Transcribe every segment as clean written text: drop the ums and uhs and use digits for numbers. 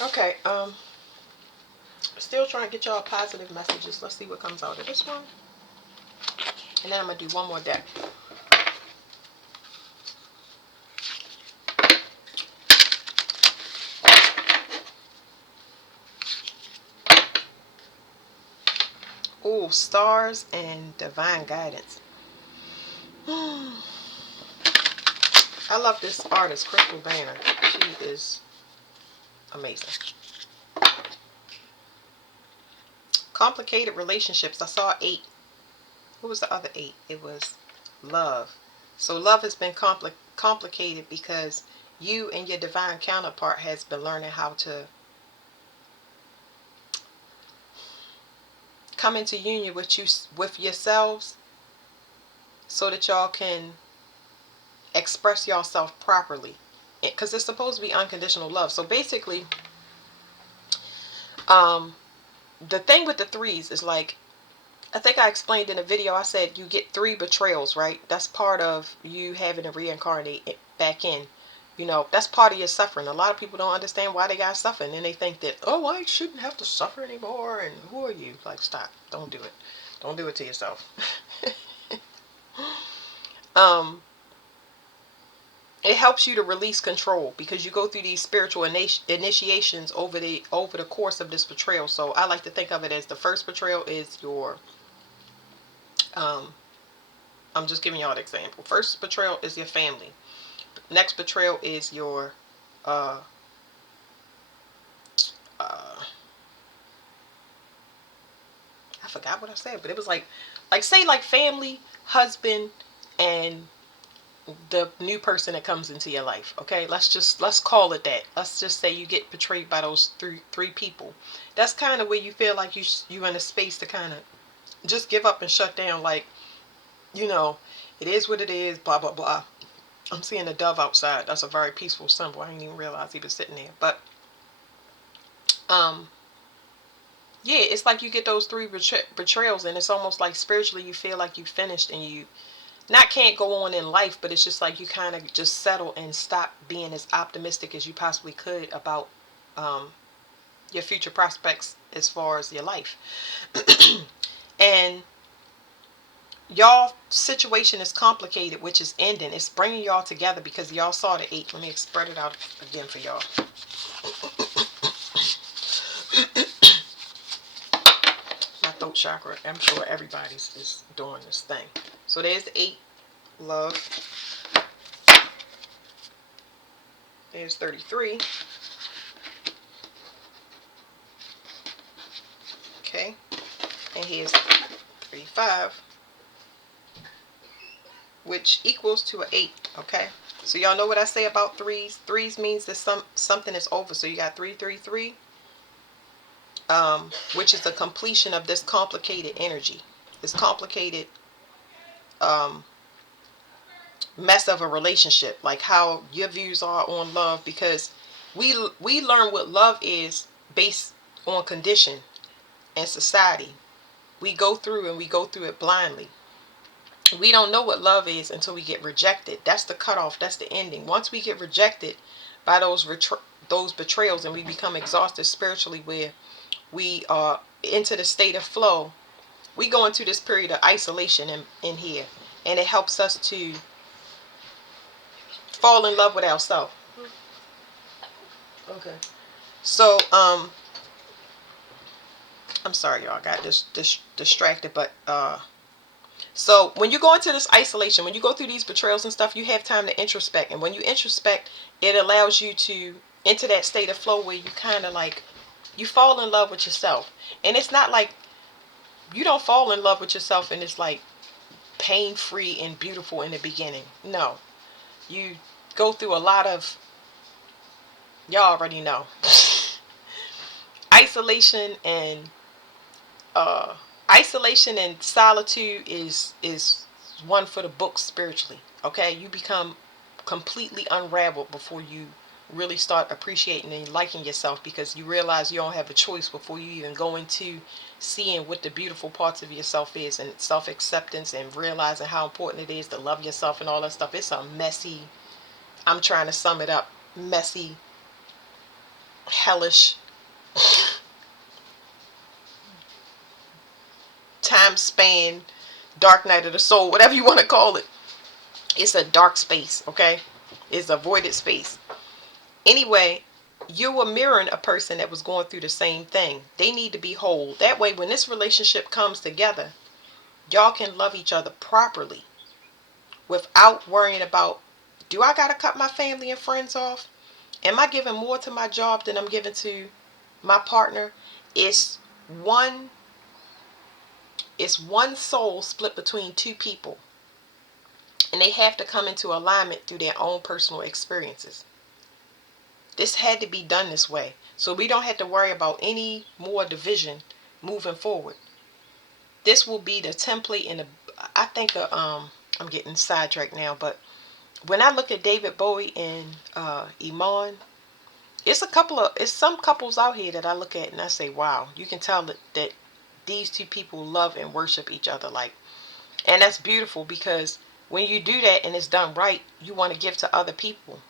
Okay, still trying to get y'all positive messages. Let's see what comes out of this one. And then I'm going to do one more deck. Ooh, stars and divine guidance. I love this artist, Crystal Banner. She is amazing. Complicated relationships. I saw 8. What was the other 8? It was love. So love has been complicated because you and your divine counterpart has been learning how to come into union with yourselves so that y'all can express yourself properly, because it's supposed to be unconditional love. So basically, um the thing with the threes is like, I think I explained in a video, I said you get 3 betrayals, right? That's part of you having to reincarnate back in. You know, that's part of your suffering. A lot of people don't understand why they got suffering, and they think that, oh, I shouldn't have to suffer anymore, and who are you? Like, stop. Don't do it. Don't do it to yourself. um it helps you to release control because you go through these spiritual initiations over the course of this betrayal. So I like to think of it as the first betrayal is your um I'm just giving y'all an example. First betrayal is your family. Next betrayal is your uh uh I forgot what I said, but it was like say like family, husband, and the new person that comes into your life. Okay, let's call it that. Let's just say you get betrayed by those three people. That's kind of where you feel like you in a space to kind of just give up and shut down. Like, you know, it is what it is. Blah blah blah. I'm seeing a dove outside. That's a very peaceful symbol. I didn't even realize he was sitting there. But um, yeah, it's like you get those 3 betrayals, and it's almost like spiritually you feel like you finished and you not can't go on in life, but it's just like you kind of just settle and stop being as optimistic as you possibly could about um, your future prospects as far as your life. And y'all situation is complicated, which is ending. It's bringing y'all together because y'all saw the 8. Let me spread it out again for y'all. My throat chakra, I'm sure everybody's is doing this thing. So there's the 8, love. There's 33. Okay. And here's 35, which equals to an 8. Okay, so y'all know what I say about threes. Threes means that something is over. So you got 333, which is the completion of this complicated energy, this complicated um, mess of a relationship, like how your views are on love, because we learn what love is based on condition and society. We go through it blindly. We don't know what love is until we get rejected. That's the cutoff. That's the ending. Once we get rejected by those betrayals, and we become exhausted spiritually, where we are into the state of flow, we go into this period of isolation in here, and it helps us to fall in love with ourselves. Okay. So I'm sorry, y'all. I got distracted, but so when you go into this isolation, when you go through these betrayals and stuff, you have time to introspect. And when you introspect, it allows you to enter that state of flow where you kind of like, you fall in love with yourself. And it's not like you don't fall in love with yourself and it's like pain free and beautiful in the beginning. No, you go through a lot of, y'all already know, isolation and uh isolation and solitude is one for the books spiritually. Okay, you become completely unraveled before you really start appreciating and liking yourself, because you realize you don't have a choice before you even go into seeing what the beautiful parts of yourself is, and self-acceptance, and realizing how important it is to love yourself and all that stuff. It's a messy, I'm trying to sum it up, messy hellish time span, dark night of the soul, whatever you want to call it. It's a dark space, okay? It's a voided space. Anyway, you were mirroring a person that was going through the same thing. They need to be whole. That way, when this relationship comes together, y'all can love each other properly without worrying about, do I got to cut my family and friends off? Am I giving more to my job than I'm giving to my partner? It's one it's one soul split between two people, and they have to come into alignment through their own personal experiences. This had to be done this way, so we don't have to worry about any more division moving forward. This will be the template in the, I think, I'm getting sidetracked now, but when I look at David Bowie and Iman, it's some couples out here that I look at and I say, wow, you can tell that these two people love and worship each other, like, and that's beautiful, because when you do that and it's done right, you want to give to other people.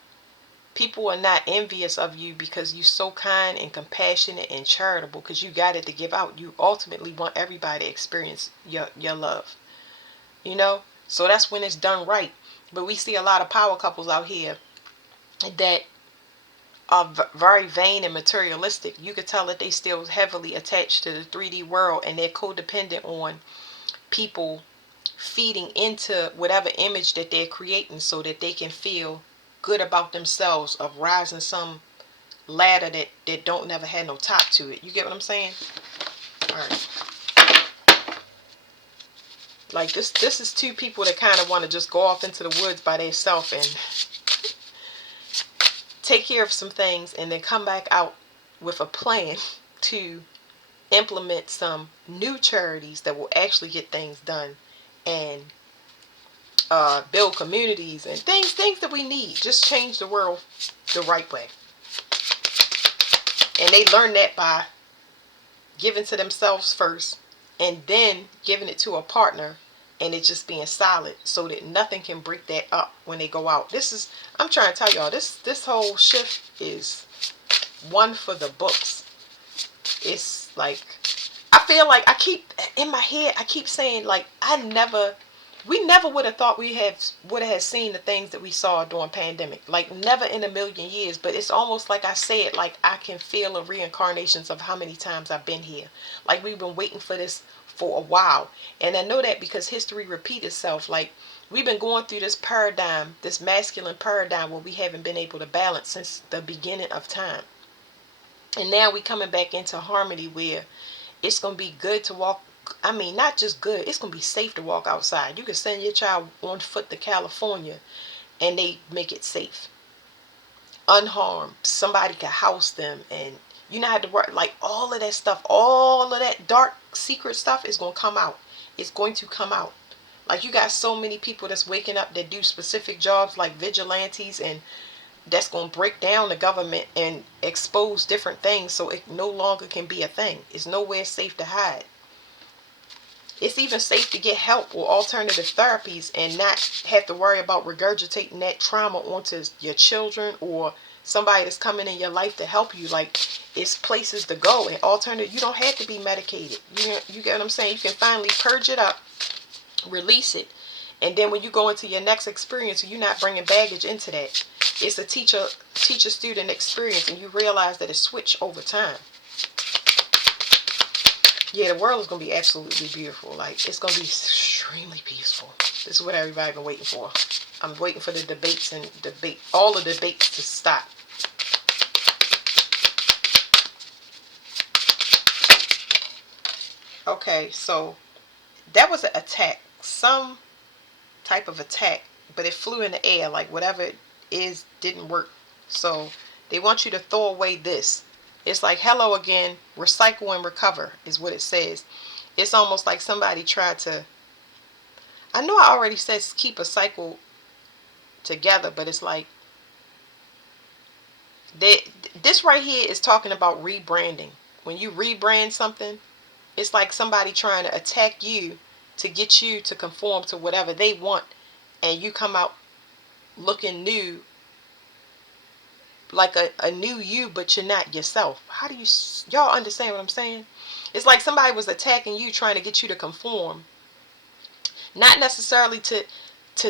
People are not envious of you because you're so kind and compassionate and charitable, because you got it to give out. You ultimately want everybody to experience your love, you know? So that's when it's done right. But we see a lot of power couples out here that are very vain and materialistic. You could tell that they still heavily attached to the 3D world, and they're codependent on people feeding into whatever image that they're creating so that they can feel good about themselves, of rising some ladder that don't never had no top to it. You get what I'm saying? All right. Like this is two people that kind of want to just go off into the woods by themselves and take care of some things, and then come back out with a plan to implement some new charities that will actually get things done, and build communities and things that we need. Just change the world the right way. And they learn that by giving to themselves first, and then giving it to a partner, and it just being solid so that nothing can break that up when they go out. I'm trying to tell y'all, this whole shift is one for the books. It's like, I feel like I keep in my head, I keep saying, like, we never would have thought would have seen the things that we saw during pandemic. Like, never in a million years. But it's almost like I say it, like I can feel the reincarnations of how many times I've been here. Like, we've been waiting for this for a while. And I know that because history repeats itself. Like, we've been going through this paradigm, this masculine paradigm, where we haven't been able to balance since the beginning of time. And now we coming back into harmony where it's going to be good to walk. I mean, not just good, it's going to be safe to walk outside. You can send your child on foot to California and they make it safe, unharmed. Somebody can house them, and you not have to worry. Like, all of that stuff, all of that dark secret stuff is going to come out. It's going to come out. Like, you got so many people that's waking up that do specific jobs like vigilantes, and that's going to break down the government and expose different things so it no longer can be a thing. It's nowhere safe to hide. It's even safe to get help or alternative therapies and not have to worry about regurgitating that trauma onto your children or somebody that's coming in your life to help you. Like, it's places to go and alternative. You don't have to be medicated. You get what I'm saying? You can finally purge it up, release it, and then when you go into your next experience, you're not bringing baggage into that. It's a teacher-student experience, and you realize that it switched over time. Yeah, the world is going to be absolutely beautiful. Like, it's going to be extremely peaceful. This is what everybody's been waiting for. I'm waiting for the debates and all the debates to stop. Okay, so that was an attack. Some type of attack, but it flew in the air. Like, whatever it is didn't work. So they want you to throw away this. It's like, hello again, recycle and recover is what it says. It's almost like somebody tried to, I know I already said keep a cycle together, but it's like, this right here is talking about rebranding. When you rebrand something, it's like somebody trying to attack you to get you to conform to whatever they want, and you come out looking new, like a new you, but you're not yourself. How do you, y'all understand what I'm saying? It's like somebody was attacking you, trying to get you to conform, not necessarily to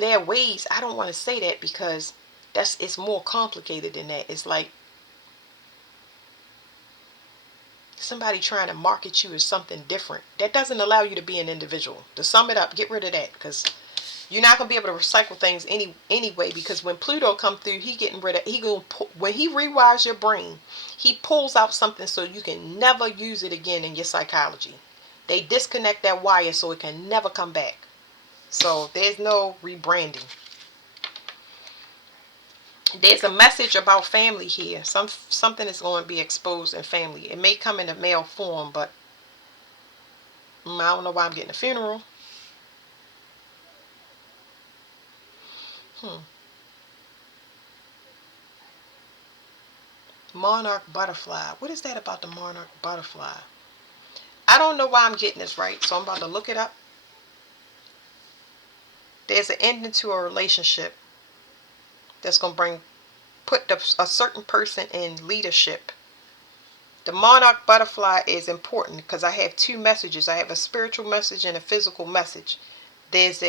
their ways. I don't want to say that because it's more complicated than that. It's like somebody trying to market you as something different. That doesn't allow you to be an individual. To sum it up, get rid of that, because you're not gonna be able to recycle things anyway. Because when Pluto come through, he getting rid of, when he rewires your brain, he pulls out something so you can never use it again in your psychology. They disconnect that wire so it can never come back. So there's no rebranding. There's a message about family here. Something is going to be exposed in family. It may come in a male form, but I don't know why I'm getting a funeral. Monarch butterfly. What is that about the monarch butterfly? I don't know why I'm getting this right, so I'm about to look it up. There's an ending to a relationship that's going to put a certain person in leadership. The monarch butterfly is important because I have two messages. I have a spiritual message and a physical message. There's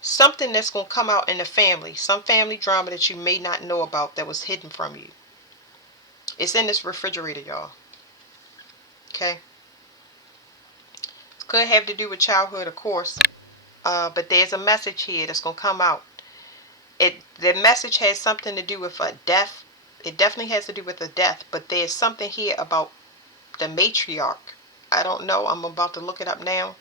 something that's going to come out in the family, some family drama that you may not know about that was hidden from you. It's in this refrigerator, y'all. Okay? It could have to do with childhood, of course. But there's a message here that's going to come out. The message has something to do with a death. It definitely has to do with a death. But there's something here about the matriarch. I don't know. I'm about to look it up now.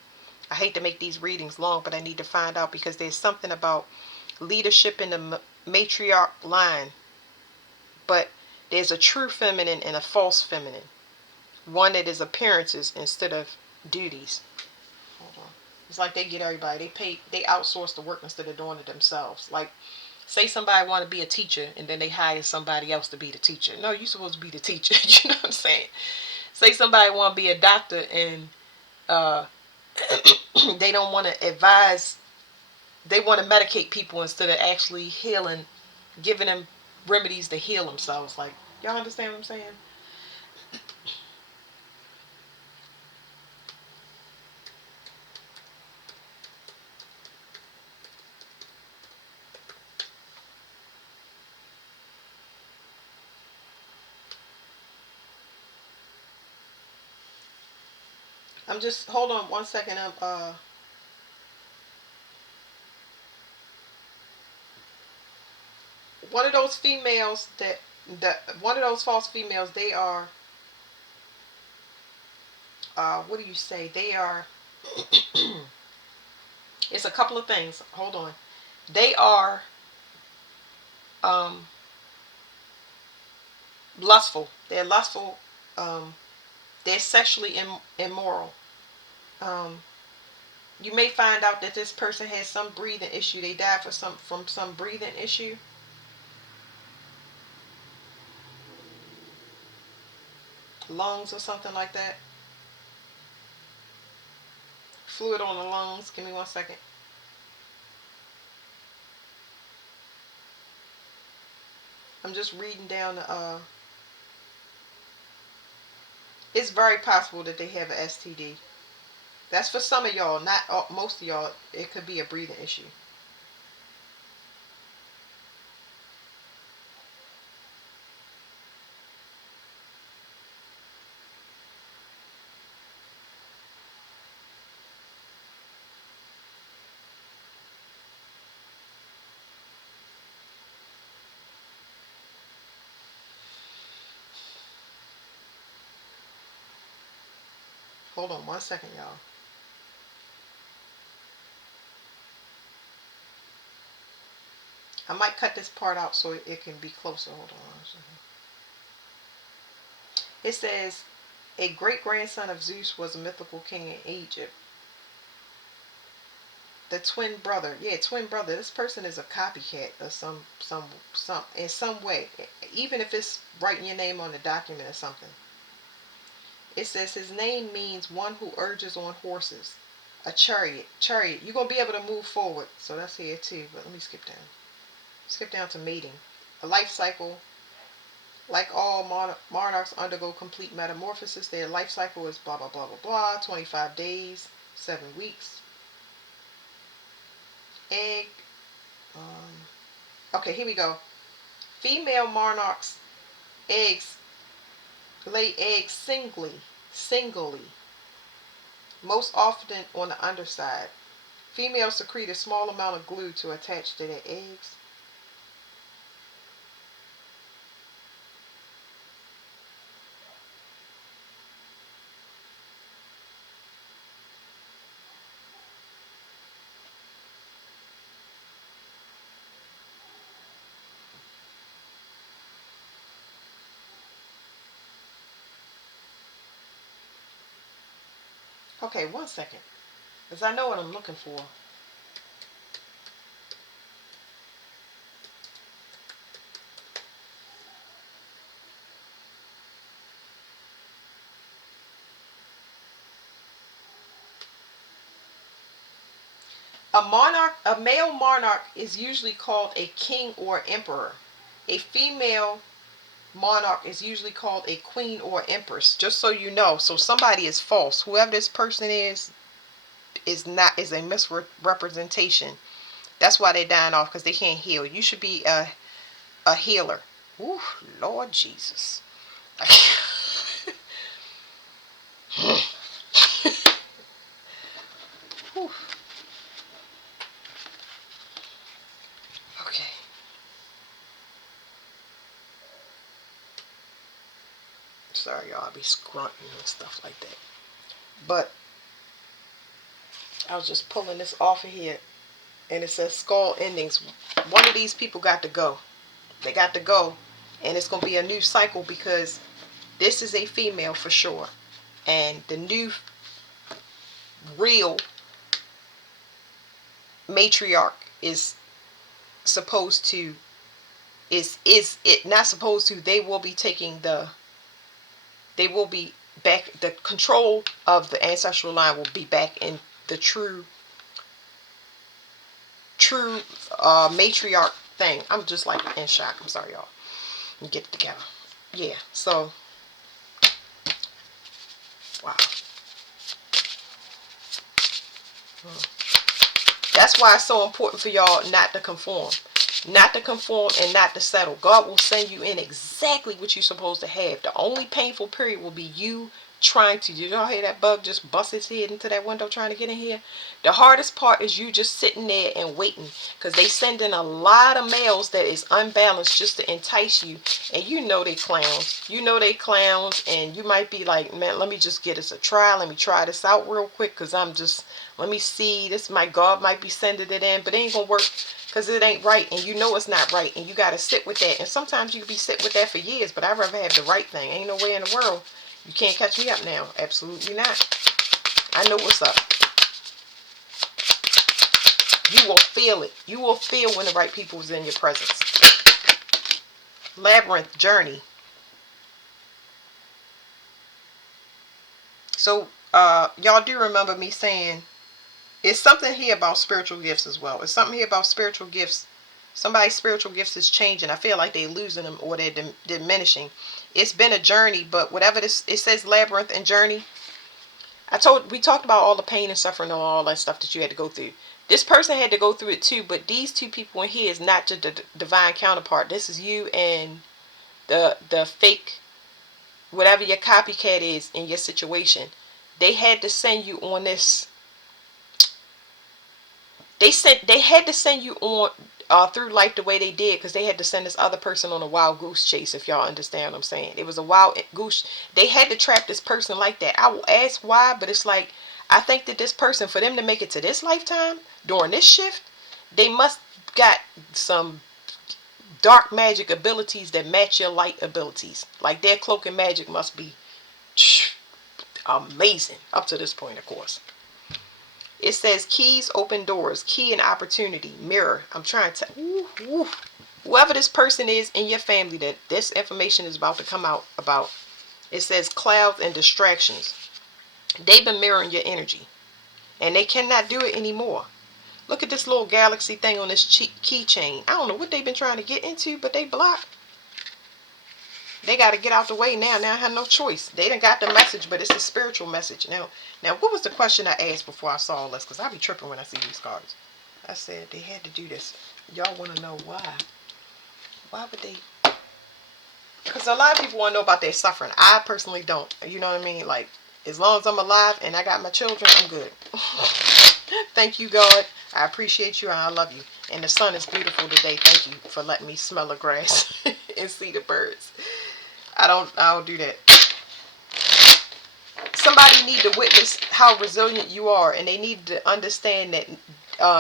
I hate to make these readings long, but I need to find out because there's something about leadership in the matriarch line. But there's a true feminine and a false feminine. One that is appearances instead of duties. Hold on. It's like they get everybody. They outsource the work instead of doing it themselves. Like, say somebody want to be a teacher and then they hire somebody else to be the teacher. No, you're supposed to be the teacher. You know what I'm saying? Say somebody want to be a doctor and they don't want to advise. They want to medicate people instead of actually healing, giving them remedies to heal themselves. Like, y'all understand what I'm saying? I'm just, hold on one second. One of those females that one of those false females, they are what do you say? They are it's a couple of things. Hold on. They are um lustful. They're lustful. They're sexually immoral. Um, you may find out that this person has some breathing issue. They died from some breathing issue. Lungs or something like that. Fluid on the lungs. Give me one second. I'm just reading down the it's very possible that they have an STD. That's for some of y'all, not most of y'all. It could be a breathing issue. Hold on one second, y'all. I might cut this part out so it can be closer. Hold on. It says a great grandson of Zeus was a mythical king in Egypt. The twin brother, yeah, twin brother. This person is a copycat of some in some way. Even if it's writing your name on the document or something. It says his name means one who urges on horses. A chariot. Chariot. You're gonna be able to move forward. So that's here too. But let me skip down. Skip down to mating. A life cycle. Like all monarchs undergo complete metamorphosis. Their life cycle is blah, blah, blah, blah, blah. 25 days, 7 weeks. Egg. Okay, here we go. Female monarchs eggs lay eggs singly, most often on the underside. Females secrete a small amount of glue to attach to their eggs. Okay, 1 second, because I know what I'm looking for. A male monarch is usually called a king or emperor. A female monarch is usually called a queen or empress. Just so you know, so somebody is false. Whoever this person is a misrepresentation. That's why they're dying off, because they can't heal. You should be a healer. Ooh, Lord Jesus. Okay. Sorry, y'all. I be grunting and stuff like that. But I was just pulling this off of here, and it says skull endings. One of these people got to go. They got to go, and it's gonna be a new cycle, because this is a female for sure, and the new real matriarch is supposed to is it not supposed to, they will be taking they will be back, the control of the ancestral line will be back in the true matriarch thing. I'm just like in shock. I'm sorry, y'all. Get it together. Yeah, so wow. That's why it's so important for y'all not to conform. Not to conform and not to settle. God will send you in exactly what you're supposed to have. The only painful period will be you trying to. Did y'all hear that bug just bust its head into that window trying to get in here? The hardest part is you just sitting there and waiting, because they send in a lot of males that is unbalanced just to entice you, and you know they clowns. You know they clowns, and you might be like, man, let me just get us a try. Let me try this out real quick, because let me see. This, my God might be sending it in, but it ain't gonna work, because it ain't right, and you know it's not right, and you got to sit with that. And sometimes you can be sitting with that for years, but I'd rather have the right thing. Ain't no way in the world you can't catch me up now. Absolutely not. I know what's up. You will feel it. You will feel when the right people is in your presence. Labyrinth journey. So y'all do remember me saying it's something here about spiritual gifts as well. It's something here about spiritual gifts. Somebody's spiritual gifts is changing. I feel like they're losing them, or they're diminishing. It's been a journey, but whatever this, it says labyrinth and journey. We talked about all the pain and suffering and all that stuff that you had to go through. This person had to go through it too, but these two people in here is not just the divine counterpart. This is you and the fake, whatever your copycat is in your situation. They had to send you on this. They had to send you on through life the way they did, because they had to send this other person on a wild goose chase, if y'all understand what I'm saying. It was a wild goose. They had to trap this person like that. I will ask why, but it's like, I think that this person, for them to make it to this lifetime during this shift, they must got some dark magic abilities that match your light abilities. Like their cloak and magic must be amazing up to this point, of course. It says keys open doors, key and opportunity, mirror. I'm trying to, whoever this person is in your family that this information is about to come out about. It says clouds and distractions. They've been mirroring your energy, and they cannot do it anymore. Look at this little galaxy thing on this keychain. I don't know what they've been trying to get into, but they blocked. They got to get out the way now. Now I have no choice. They done got the message, but it's a spiritual message. Now what was the question I asked before I saw all this? Because I be tripping when I see these cards. I said they had to do this. Y'all want to know why? Why would they? Because a lot of people want to know about their suffering. I personally don't. You know what I mean? Like, as long as I'm alive and I got my children, I'm good. Thank you, God. I appreciate you and I love you. And the sun is beautiful today. Thank you for letting me smell the grass and see the birds. I don't do that. Somebody need to witness how resilient you are, and they need to understand that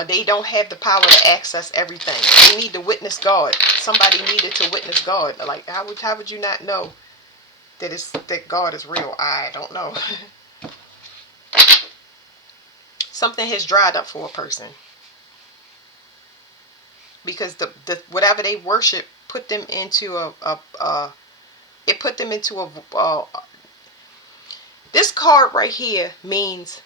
they don't have the power to access everything. They need to witness God. Somebody needed to witness God. Like, how would you not know that God is real? I don't know. Something has dried up for a person because the whatever they worship put them into it put them into this card right here means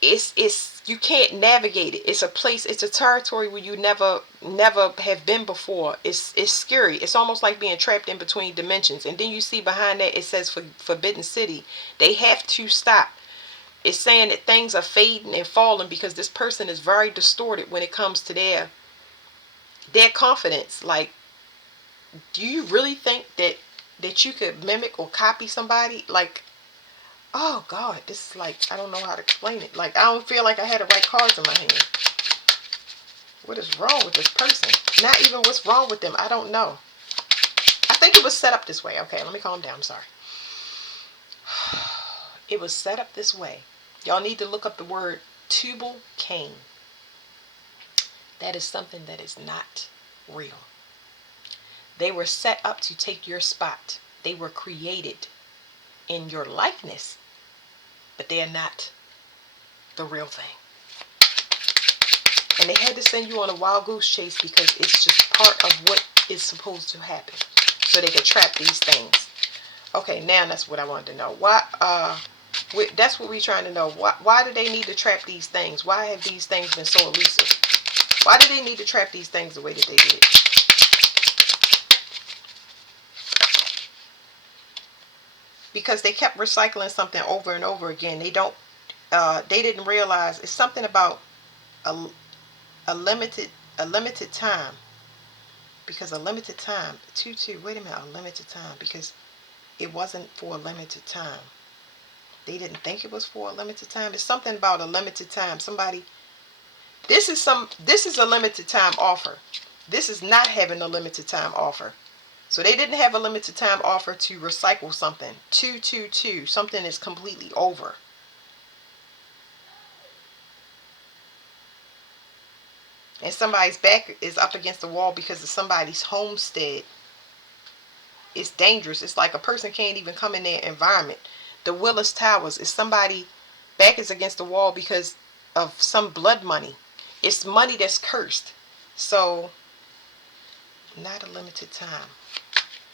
it's you can't navigate it. It's a place, it's a territory where you never have been before. It's scary. It's almost like being trapped in between dimensions. And then you see behind that it says Forbidden City. They have to stop. It's saying that things are fading and falling because this person is very distorted when it comes to their confidence. Like, do you really think that you could mimic or copy somebody? Like, oh God, this is like, I don't know how to explain it. Like, I don't feel like I had the right cards in my hand. What is wrong with this person? Not even what's wrong with them. I don't know. I think it was set up this way. Okay, let me calm down. I'm sorry. It was set up this way. Y'all need to look up the word tubal cain. That is something that is not real. They were set up to take your spot. They were created in your likeness, but they are not the real thing. And they had to send you on a wild goose chase because it's just part of what is supposed to happen, so they could trap these things. Okay, now that's what I wanted to know. Why? That's what we're trying to know. Why do they need to trap these things? Why have these things been so elusive? Why do they need to trap these things the way that they did? Because they kept recycling something over and over again. They didn't realize it's something about a limited time. Because a limited time, wait a minute, a limited time, because it wasn't for a limited time. They didn't think it was for a limited time. It's something about a limited time. This is a limited time offer. This is not having a limited time offer. So they didn't have a limited time offer to recycle something. 222, something is completely over. And somebody's back is up against the wall because of somebody's homestead. It's dangerous. It's like a person can't even come in their environment. The Willis Towers is somebody back is against the wall because of some blood money. It's money that's cursed. So, not a limited time.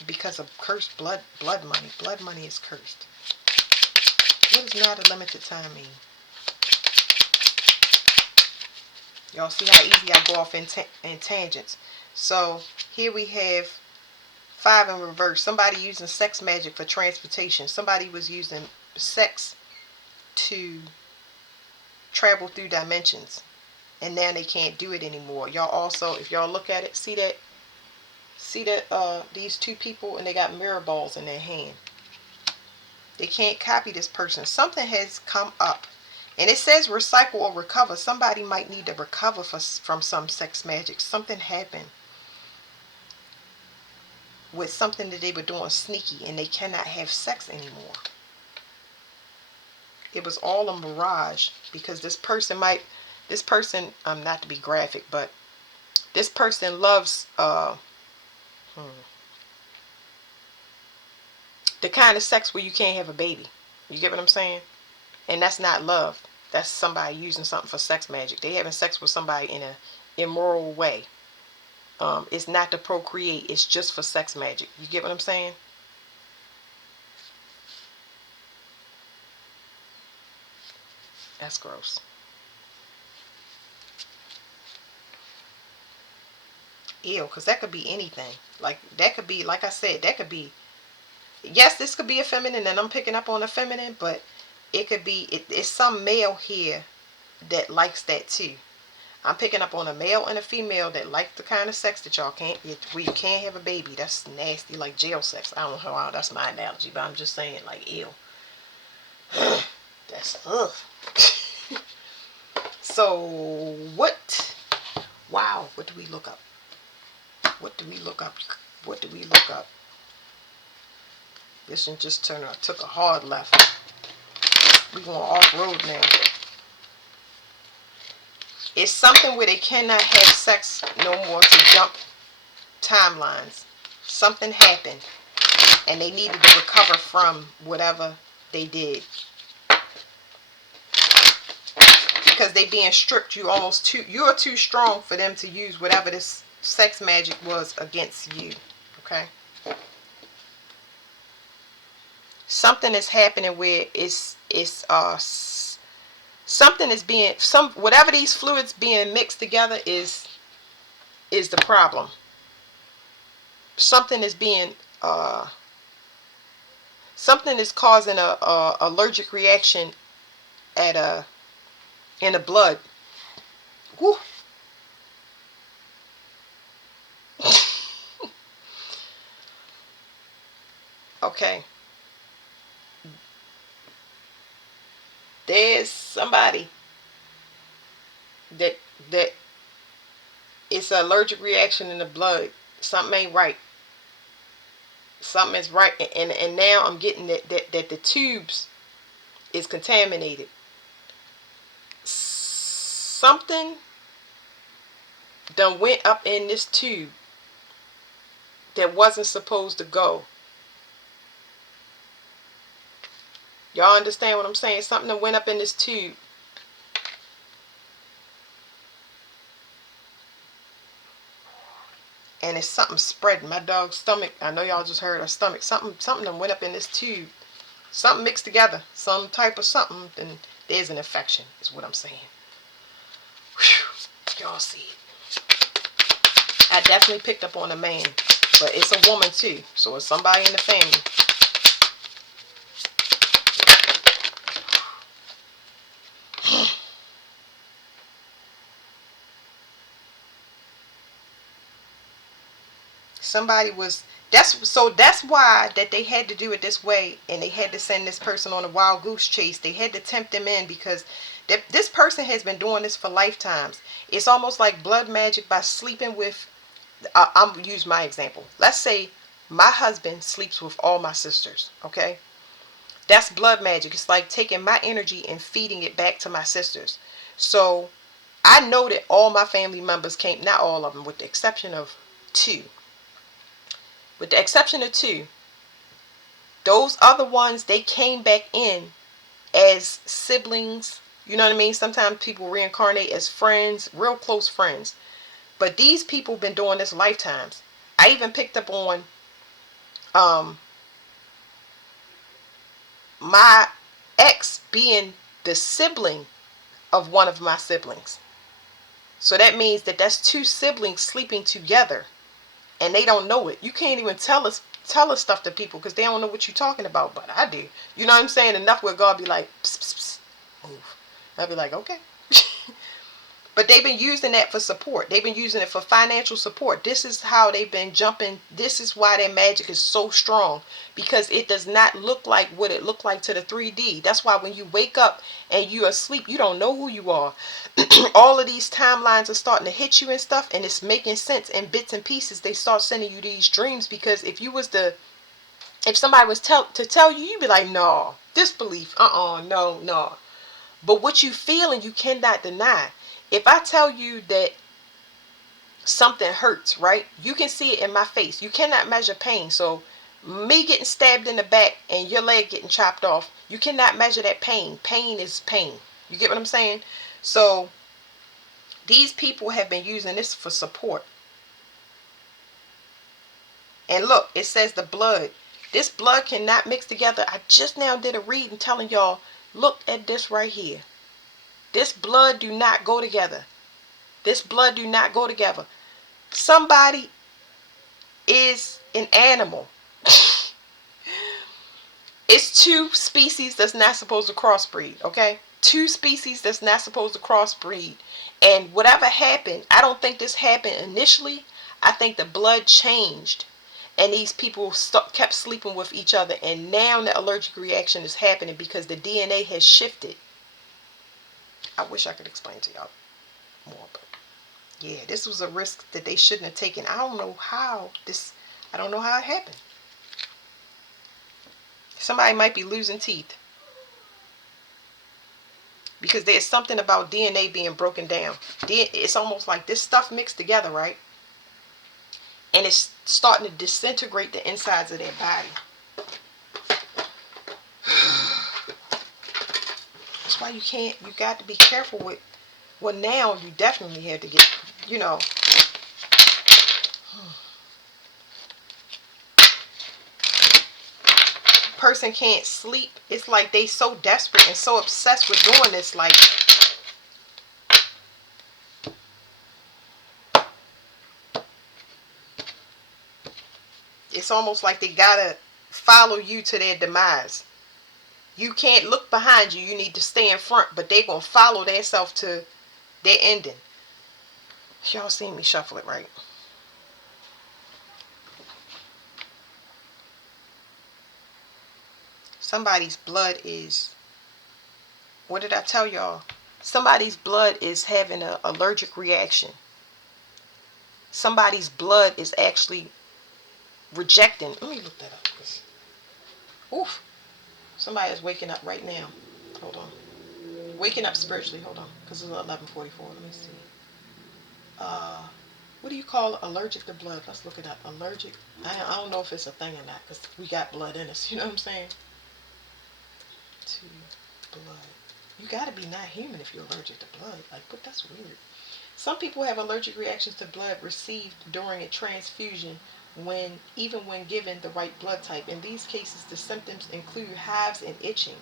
Because of cursed blood money. Blood money is cursed. What does not a limited time mean? Y'all see how easy I go off in tangents. So here we have 5 in reverse. Somebody using sex magic for transportation. Somebody was using sex to travel through dimensions. And now they can't do it anymore. Y'all also, if y'all look at it, see that these two people, and they got mirror balls in their hand. They can't copy this person. Something has come up. And it says recycle or recover. Somebody might need to recover from some sex magic. Something happened with something that they were doing sneaky, and they cannot have sex anymore. It was all a mirage because this person, not to be graphic, but this person loves the kind of sex where you can't have a baby. You get what I'm saying? And that's not love. That's somebody using something for sex magic. They having sex with somebody in an immoral way. It's not to procreate. It's just for sex magic. You get what I'm saying? That's gross. Ew, because that could be anything. Like, that could be, like I said, that could be, yes, this could be a feminine, and I'm picking up on a feminine, but it could be, it's some male here that likes that too. I'm picking up on a male and a female that like the kind of sex that y'all can't, where you can't have a baby. That's nasty, like jail sex. I don't know how, that's my analogy, but I'm just saying, like, ew. That's, ugh. So, what? Wow, what do we look up? What do we look up? What do we look up? This one just took a hard left. We going off-road now. It's something where they cannot have sex no more to jump timelines. Something happened, and they needed to recover from whatever they did. Because they being stripped, you are too strong for them to use whatever this sex magic was against you. Okay? Something is happening where something is being, whatever these fluids being mixed together is the problem. Something is being something is causing a allergic reaction in the blood. Woo. Okay. There's somebody that it's an allergic reaction in the blood. Something ain't right. Something is right, and now I'm getting that the tubes is contaminated. Something done went up in this tube that wasn't supposed to go. Y'all understand what I'm saying? Something that went up in this tube. And it's something spreading. My dog's stomach, I know y'all just heard her stomach. Something that went up in this tube. Something mixed together. Some type of something. And there's an infection, is what I'm saying. Whew. Y'all see it. I definitely picked up on a man. But it's a woman too. So it's somebody in the family. Somebody was, that's why that they had to do it this way, and they had to send this person on a wild goose chase. They had to tempt them in because this person has been doing this for lifetimes. It's almost like blood magic by sleeping with, I'm use my example. Let's say my husband sleeps with all my sisters, okay? That's blood magic. It's like taking my energy and feeding it back to my sisters. So I know that all my family members came, not all of them, with the exception of two. With the exception of two, those other ones, they came back in as siblings. You know what I mean? Sometimes people reincarnate as friends, real close friends. But these people been doing this lifetimes. I even picked up on my ex being the sibling of one of my siblings. So that means that that's two siblings sleeping together. And they don't know it. You can't even tell us stuff to people because they don't know what you're talking about. But I do. You know what I'm saying? Enough where God be like, psst, psst, psst, move. I'll be like, okay. But they've been using that for support. They've been using it for financial support. This is how they've been jumping. This is why their magic is so strong. Because it does not look like what it looked like to the 3D. That's why when you wake up and you are asleep, you don't know who you are. All of these timelines are starting to hit you and stuff. And it's making sense in bits and pieces. They start sending you these dreams. Because if somebody was to tell you, you'd be like, no, disbelief. No. But what you feel and you cannot deny. If I tell you that something hurts, right? You can see it in my face. You cannot measure pain. So me getting stabbed in the back and your leg getting chopped off, you cannot measure that pain. Pain is pain. You get what I'm saying? So these people have been using this for support. And look, it says the blood. This blood cannot mix together. I just now did a reading telling y'all, look at this right here. This blood do not go together. This blood do not go together. Somebody is an animal. It's two species that's not supposed to crossbreed, okay? Two species that's not supposed to crossbreed. And whatever happened, I don't think this happened initially. I think the blood changed. And these people kept sleeping with each other. And now the allergic reaction is happening because the DNA has shifted. I wish I could explain to y'all more. But yeah, this was a risk that they shouldn't have taken. I don't know how it happened. Somebody might be losing teeth. Because there's something about DNA being broken down. It's almost like this stuff mixed together, right? And it's starting to disintegrate the insides of their body. That's why you got to be careful with, well, now you definitely have to get, person can't sleep. It's like they so desperate and so obsessed with doing this, like, it's almost like they gotta follow you to their demise. You can't look behind you. You need to stay in front. But they gonna follow themselves to their ending. Y'all seen me shuffle it, right? Somebody's blood is, what did I tell y'all? Somebody's blood is having an allergic reaction. Somebody's blood is actually rejecting. Let me look that up. Oof. Somebody is waking up right now. Hold on. Waking up spiritually. Hold on. Because it's 11:44. Let me see. What do you call allergic to blood? Let's look it up. Allergic. I don't know if it's a thing or not. Because we got blood in us. You know what I'm saying? To blood. You got to be not human if you're allergic to blood. Like, but that's weird. Some people have allergic reactions to blood received during a transfusion even when given the right blood type. In these cases, the symptoms include hives and itching.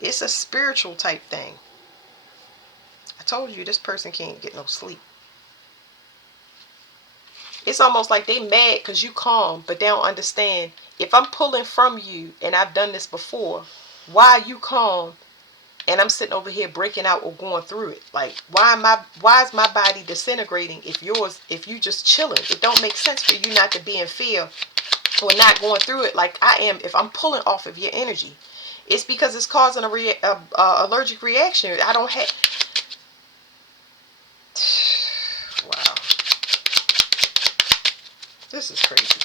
It's a spiritual type thing. I told you this person can't get no sleep. It's almost like they mad because you calm, but they don't understand. If I'm pulling from you, and I've done this before, why are you calm and I'm sitting over here breaking out or going through it? Like, why is my body disintegrating if you just chilling? It don't make sense for you not to be in fear or not going through it like I am. If I'm pulling off of your energy, it's because it's causing a allergic reaction. I don't have. Wow, this is crazy.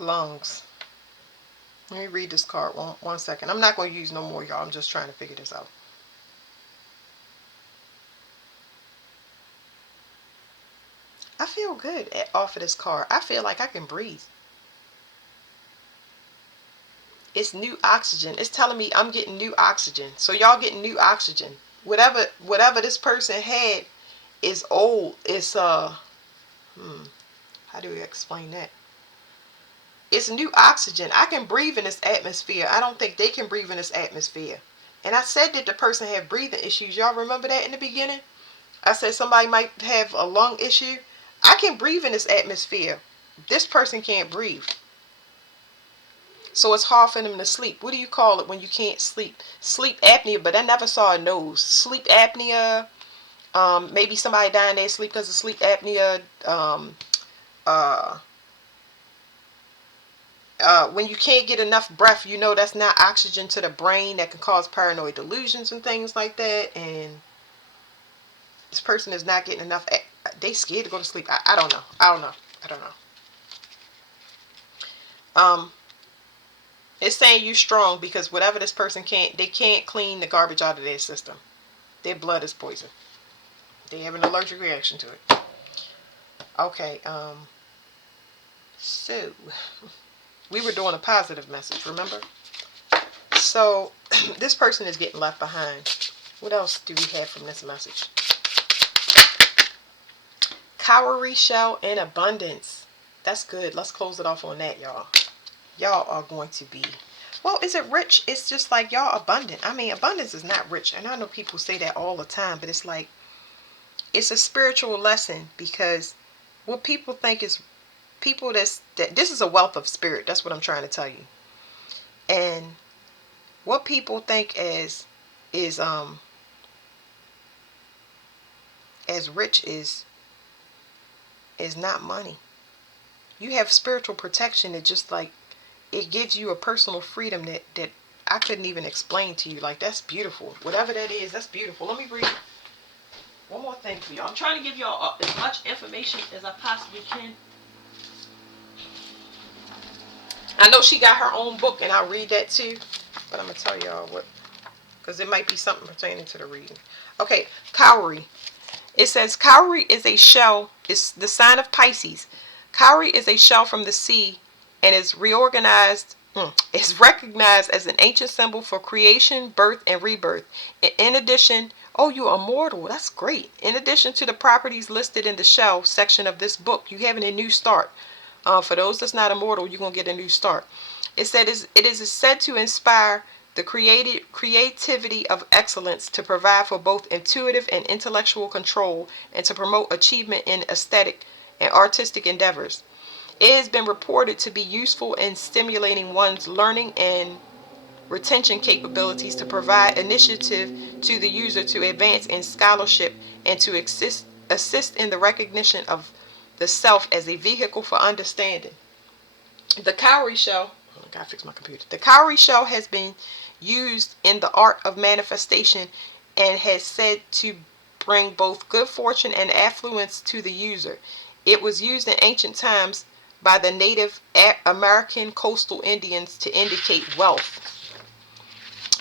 Lungs. Let me read this card one second. I'm not going to use no more, y'all. I'm just trying to figure this out. I feel good off of this card. I feel like I can breathe. It's new oxygen. It's telling me I'm getting new oxygen. So y'all getting new oxygen. Whatever this person had is old. It's how do we explain that? It's new oxygen. I can breathe in this atmosphere. I don't think they can breathe in this atmosphere. And I said that the person had breathing issues. Y'all remember that in the beginning? I said somebody might have a lung issue. I can breathe in this atmosphere. This person can't breathe. So it's hard for them to sleep. What do you call it when you can't sleep? Sleep apnea, but I never saw a nose. Sleep apnea. Maybe somebody dying there sleep because of sleep apnea. When you can't get enough breath, that's not oxygen to the brain. That can cause paranoid delusions and things like that. And this person is not getting enough. They scared to go to sleep. I don't know. I don't know. It's saying you strong because whatever this person they can't clean the garbage out of their system. Their blood is poison. They have an allergic reaction to it. Okay. So we were doing a positive message, remember? So this person is getting left behind. What else do we have from this message? cowrie shell in abundance. That's good. Let's close it off on that, y'all. Y'all are going to be, well, is it rich? It's just like y'all abundant. I mean, abundance is not rich. And I know people say that all the time, but it's like, it's a spiritual lesson, because what people think is people that this is a wealth of spirit. That's what I'm trying to tell you. And what people think is as rich is not money. You have spiritual protection that just like, it gives you a personal freedom that I couldn't even explain to you. Like, that's beautiful. Whatever that is, that's beautiful. Let me read one more thing for y'all. I'm trying to give y'all as much information as I possibly can. I know she got her own book, and I'll read that too. But I'm going to tell y'all what, because it might be something pertaining to the reading. Okay, cowrie. It says cowrie is a shell, is the sign of Pisces. Cowrie is a shell from the sea and is is recognized as an ancient symbol for creation, birth, and rebirth. In addition, oh, you're immortal. That's great. In addition to the properties listed in the shell section of this book, you having a new start. For those that's not immortal, you're going to get a new start. It is said to inspire the creativity of excellence, to provide for both intuitive and intellectual control, and to promote achievement in aesthetic and artistic endeavors. It has been reported to be useful in stimulating one's learning and retention capabilities, to provide initiative to the user to advance in scholarship, and to assist in the recognition of the self as a vehicle for understanding. The cowrie shell, oh, I gotta fix my computer. The cowrie shell has been used in the art of manifestation and has said to bring both good fortune and affluence to the user. It was used in ancient times by the Native American coastal Indians to indicate wealth.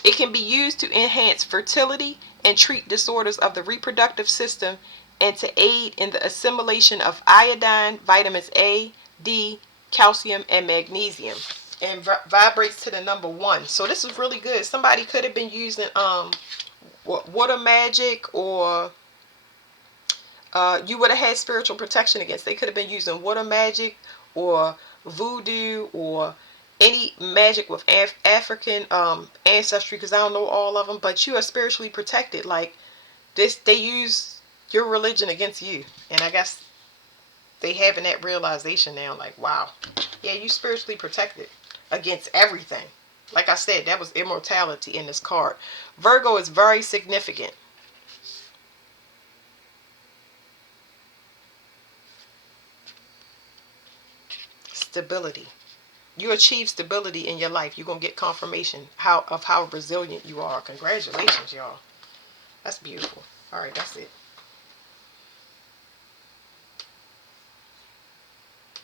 It can be used to enhance fertility and treat disorders of the reproductive system, and to aid in the assimilation of iodine, vitamins A, D, calcium, and magnesium. And vibrates to the number 1. So this is really good. Somebody could have been using water magic, or you would have had spiritual protection against. They could have been using water magic or voodoo or any magic with African ancestry, because I don't know all of them, but you are spiritually protected. Like this, they use your religion against you, and I guess they having that realization now. Like, wow, yeah, you spiritually protected against everything. Like I said, that was immortality in this card. Virgo is very significant. Stability. You achieve stability in your life. You're going to get confirmation of how resilient you are. Congratulations, y'all. That's beautiful. All right, that's it.